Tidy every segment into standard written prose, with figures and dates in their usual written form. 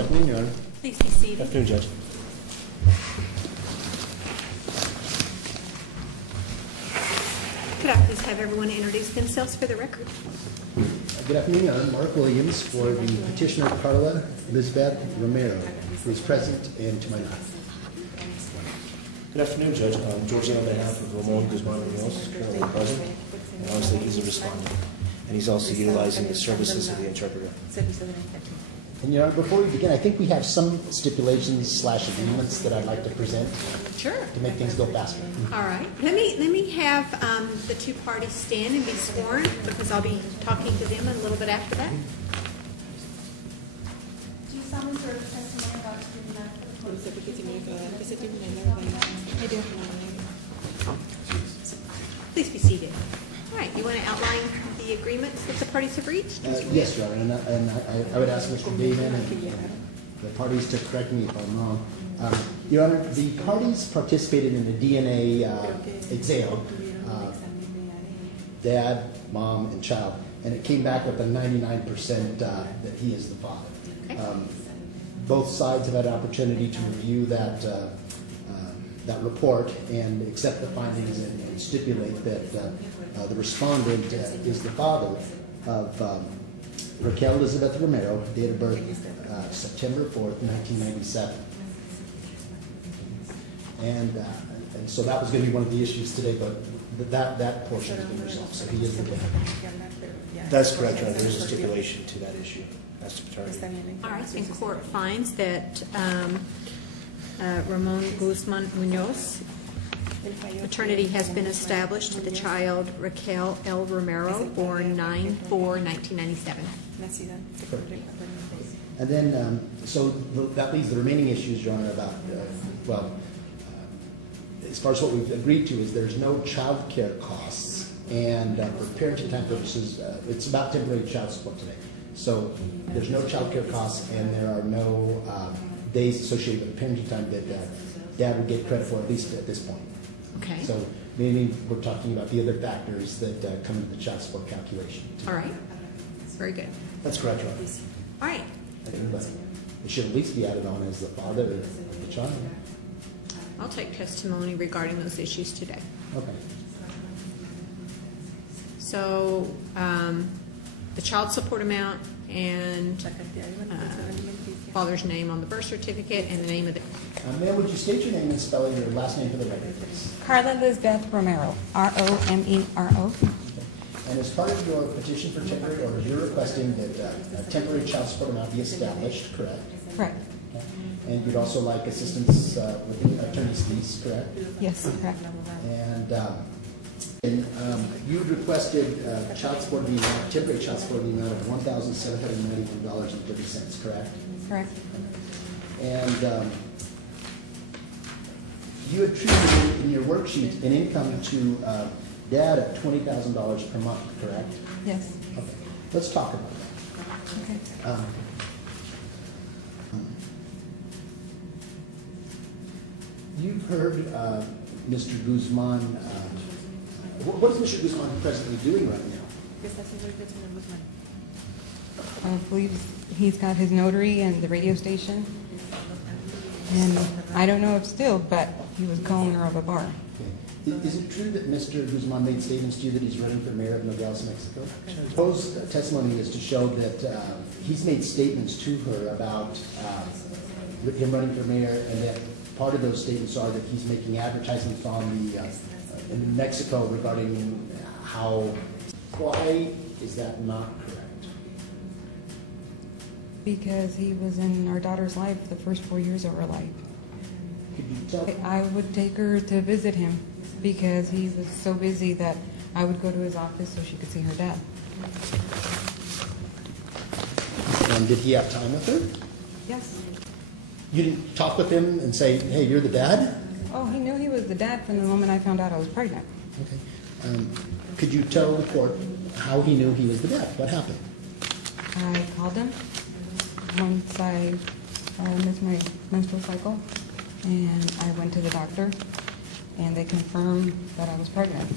Good afternoon, Your Honor. Please be seated. Good afternoon, Judge. Could I please have everyone introduce themselves for the record? Good afternoon, Your Honor. Mark Williams for the petitioner Carla Elizabeth Romero, who is present and to my left. Good afternoon, Judge. George, on behalf of Ramon Guzman, is currently present, and obviously he's a respondent, and he's also utilizing the services of the interpreter. And Your Honor, before we begin, I think we have some stipulations / agreements that I'd like to present Sure. to make things go faster. All right. Let me have the two parties stand and be sworn, because I'll be talking to them a little bit after that. Do you solemnly swear the testimony about to give the matter for the I do. Please be seated. All right. You want to outline the agreements that the parties have reached? Yes, Your Honor, and I would ask Mr. Damon and the parties to correct me if I'm wrong. Your Honor, the parties participated in the DNA exam, dad, mom, and child, and it came back with a 99% that he is the father. Okay. Both sides have had an opportunity to review that report and accept the findings and stipulate that the respondent is the father of Raquel Elizabeth Romero, date of birth September 4th, 1997. And so that was going to be one of the issues today, but that portion has been resolved, so he is the dad. That's correct, Your Honor. There is a stipulation to that issue as to paternity. All right. And court finds that Ramon Guzman Munoz, paternity has been established to the child Raquel L. Romero, born 9/4/1997. And then, so that leaves the remaining issues, Your Honor, about, as far as what we've agreed to is there's no child care costs, and for parenting time purposes, it's about temporary child support today. So there's no child care costs, and there are no days associated with parenting time that dad would get credit for, at least at this point. Okay. So maybe we're talking about the other factors that come into the child support calculation. All right. Very good. That's correct, Your Honor. All right. But it should at least be added on as the father of the child. I'll take testimony regarding those issues today. Okay. So the child support amount and father's name on the birth certificate and the name of the... Ma'am, would you state your name and spelling your last name for the record, please? Carla Elizabeth Romero, R-O-M-E-R-O. And as part of your petition for temporary order, you're requesting that a temporary child support amount be established, correct? Correct. Okay. And you'd also like assistance with the attorney's fees, correct? Yes, correct. And you requested child support in the amount, temporary child support in the amount of $1,791.30, correct? Correct. And you attributed in your worksheet an income to dad of $20,000 per month, correct? Yes. Okay. Let's talk about that. Okay. You've heard Mr. Guzman. What is Mr. Guzman presently doing right now? I believe he's got his notary and the radio station. And I don't know if still, but he was calling her of a bar. Okay. Is it true that Mr. Guzman made statements to you that he's running for mayor of Nogales, Mexico? Proposed testimony is to show that he's made statements to her about him running for mayor, and that part of those statements are that he's making advertisements on the in Mexico regarding how. Why is that not correct? Because he was in our daughter's life the first 4 years of her life. Could you tell? I would take her to visit him because he was so busy that I would go to his office so she could see her dad. And did he have time with her? Yes. You didn't talk with him and say, hey, you're the dad? Oh, he knew he was the dad from the moment I found out I was pregnant. Okay. Could you tell the court how he knew he was the dad? What happened? I called him once I missed my menstrual cycle, and I went to the doctor, and they confirmed that I was pregnant.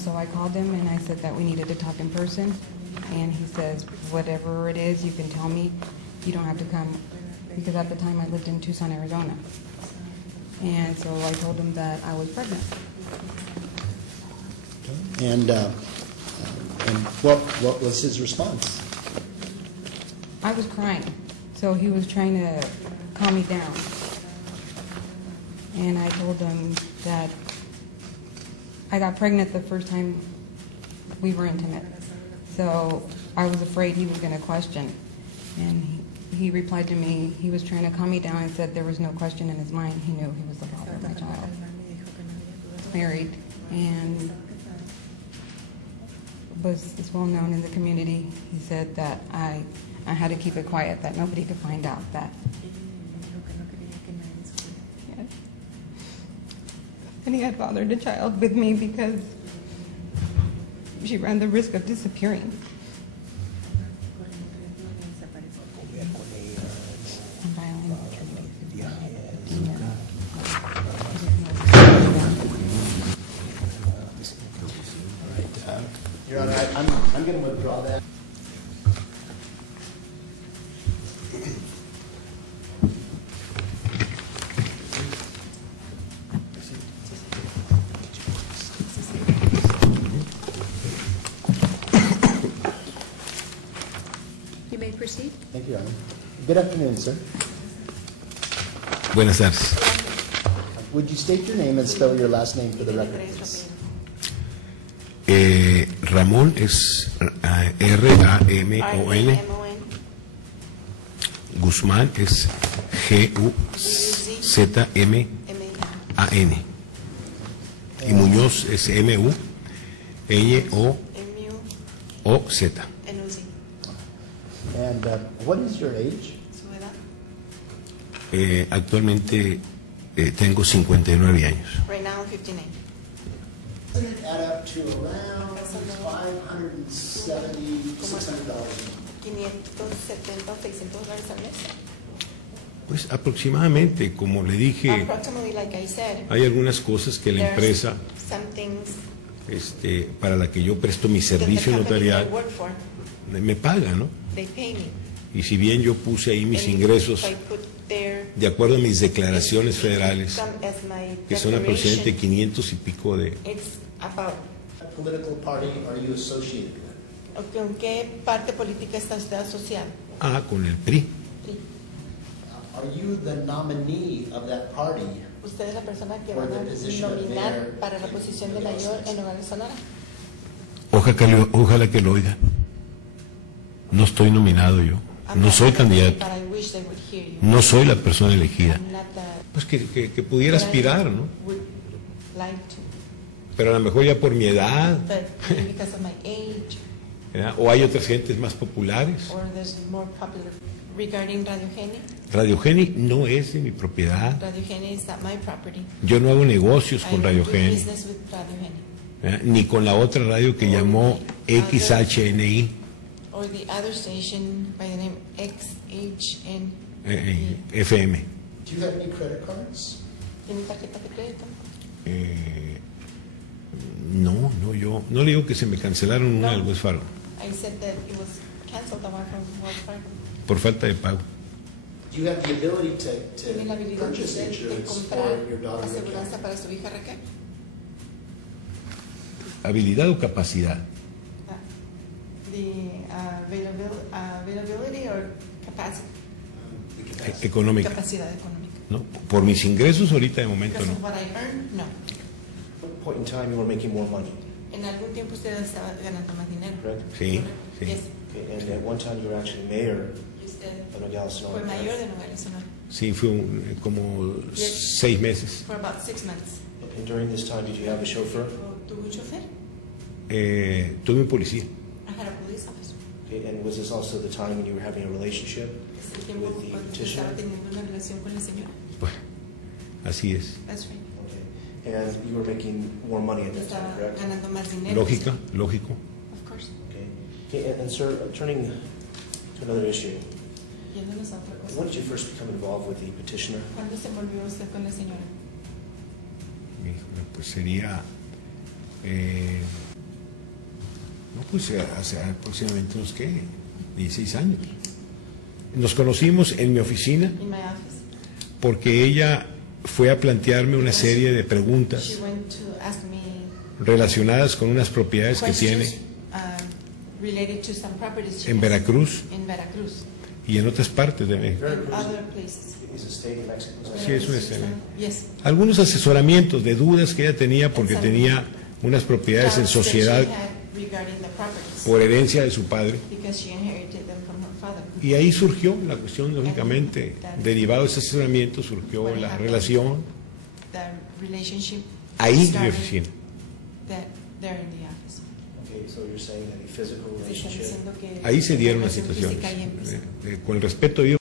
So I called him, and I said that we needed to talk in person, and he says, whatever it is, you can tell me, you don't have to come, because at the time I lived in Tucson, Arizona. And so I told him that I was pregnant. And what was his response? I was crying, so he was trying to calm me down. And I told him that I got pregnant the first time we were intimate. So I was afraid he was going to question. And he replied to me, he was trying to calm me down and said there was no question in his mind. He knew he was the father of my child. Married, and was well known in the community. He said that I had to keep it quiet, that nobody could find out that. Yes. And he had fathered the child with me because she ran the risk of disappearing. Your Honor, I'm going to withdraw that. You may proceed. Thank you, Your Honor. Good afternoon, sir. Buenas tardes. Would you state your name and spell your last name for the record, please? Ramón es R-A-M-O-N. Guzmán es G-U-Z-M-A-N. Y Muñoz es M-U-Ñ-O-O-Z. And what is your age? Actualmente tengo 59 años. Right now, 59. Doesn't it add up to around $570, $600? $570 o $600 al mes. Pues aproximadamente, como le dije, Approximately, like I said, hay algunas cosas que la empresa some things para la que yo presto mi that the servicio company notarial I work for, me paga, ¿no? they pay me. Y si bien yo puse ahí mis And ingresos if I put their de acuerdo a mis declaraciones federales, income as my que son aproximadamente declaration, 500 y pico de... it's about, What political party are you associated with? ¿con qué parte política está usted asociado? con el PRI. Are you the nominee of that party? Usted es la persona que For van the a position of nominar mayor para la posición de mayor en Nogales, Sonora. Ojalá que lo oiga. No estoy nominado yo. No soy candidato. But I wish they would hear you. No soy la persona elegida. I'm not the- Pues que pudiera aspirar, ¿no? would like to, Pero a lo mejor ya por mi edad, but maybe because of my age, ¿verdad? O hay otras gentes más populares. or there's more popular. Regarding Radio Geni, Radio Geni no es de mi propiedad. Radio Geni is not my property. Yo no hago negocios I con don't Radio do Geni, business with Radio Geni. ni con la otra radio que llamó XHNI, Or the other station by the name XHN. FM. Do you have any credit cards? ¿Tiene tarjeta de crédito? No, yo no le digo que se me cancelaron una del Wells Fargo I said that it was canceled, the one from Wells Fargo. por falta de pago. Do you have the ability ¿Tiene la to habilidad purchase de insurance comprar for your daughter Raquel? aseguranza para su hija Raquel? ¿Habilidad o capacidad? The availability or capacity? Económica. Capacidad económica. ¿No? Por mis ingresos ahorita de momento Because no. of what I earn, no. What point in time you were making more money, En algún tiempo usted estaba ganando más dinero. correct? Sí, sí. Yes. Okay, and at one time you were actually mayor Y usted of Nogales, Sonora. fue mayor de Nogales, Sonora. Sí, fue como 6 meses. For about 6 months. And during this time, did you have a chauffeur? ¿Tuvo un chofer? Tuve un policía. I had a police officer. Okay, and was this also the time when you were having a relationship Es el tiempo with the cuando usted petitioner? estaba teniendo una relación con la señora. Bueno, así es. That's right. Okay, and you were making more money at that time, Estaba correct? ganando más dinero. Lógica, lógico. Of course. Okay, okay, and sir, turning to another issue, Yéndonos a otra cosa. when did you first become involved with the petitioner? ¿Cuándo se volvió usted con la señora? Híjole, pues sería no, pues hace aproximadamente unos, ¿qué? 16 años. Nos conocimos en mi oficina in my office. porque ella fue a plantearme una serie de preguntas She went to ask me relacionadas con unas propiedades que tiene questions related to some properties she en has Veracruz in Veracruz y en otras partes de México. and other places. Is a state in Mexico. Sí, es un estado. Yes. Algunos asesoramientos de dudas que ella tenía porque tenía unas propiedades en Doubts that sociedad she had regarding the properties, por herencia de su padre. because she inherited them from her father. Y ahí surgió la cuestión, lógicamente, derivado de ese asesoramiento, surgió la relación The relationship ahí en mi started oficina. that there in the office. Okay, so you're saying that a physical Se está relationship diciendo que Ahí se dieron la las relación situaciones. física ahí empezó. Con el respeto debido